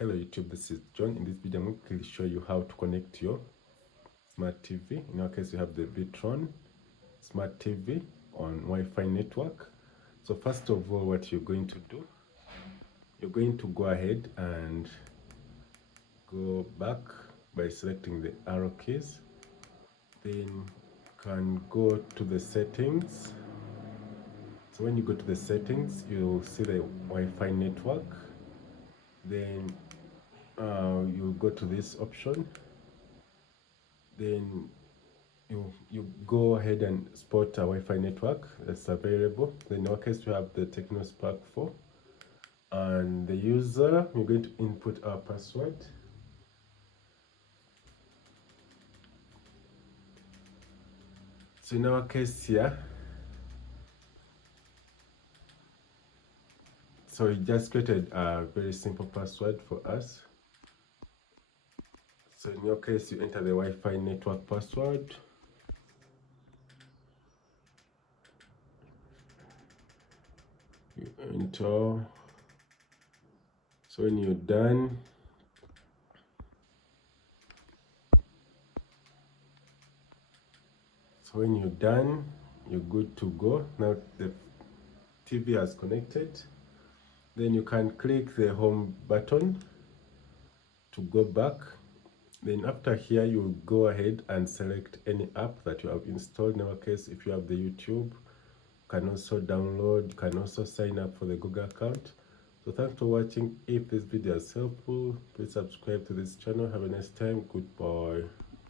Hello YouTube, this is John. In this video I'm going to show you how to connect your smart TV. In our case we have the Vitron smart TV on Wi-Fi network. So first of all, what you're going to do, you're going to go ahead and go back by selecting the arrow keys. Then you can go to the settings. So when you go to the settings, you'll see the Wi-Fi network. Then you go to this option. Then you go ahead and spot a Wi-Fi network that's available. Then in our case we have the Techno Spark 4, and the user, we're going to input our password. So in our case here, so we just created a very simple password for us. So in your case, you enter the Wi-Fi network password. You enter. So when you're done, you're good to go. Now the TV has connected. Then you can click the home button to go back. Then after here, you go ahead and select any app that you have installed. In our case, if you have the YouTube, you can also download, you can also sign up for the Google account. So thanks for watching. If this video is helpful, please subscribe to this channel. Have a nice time. Goodbye.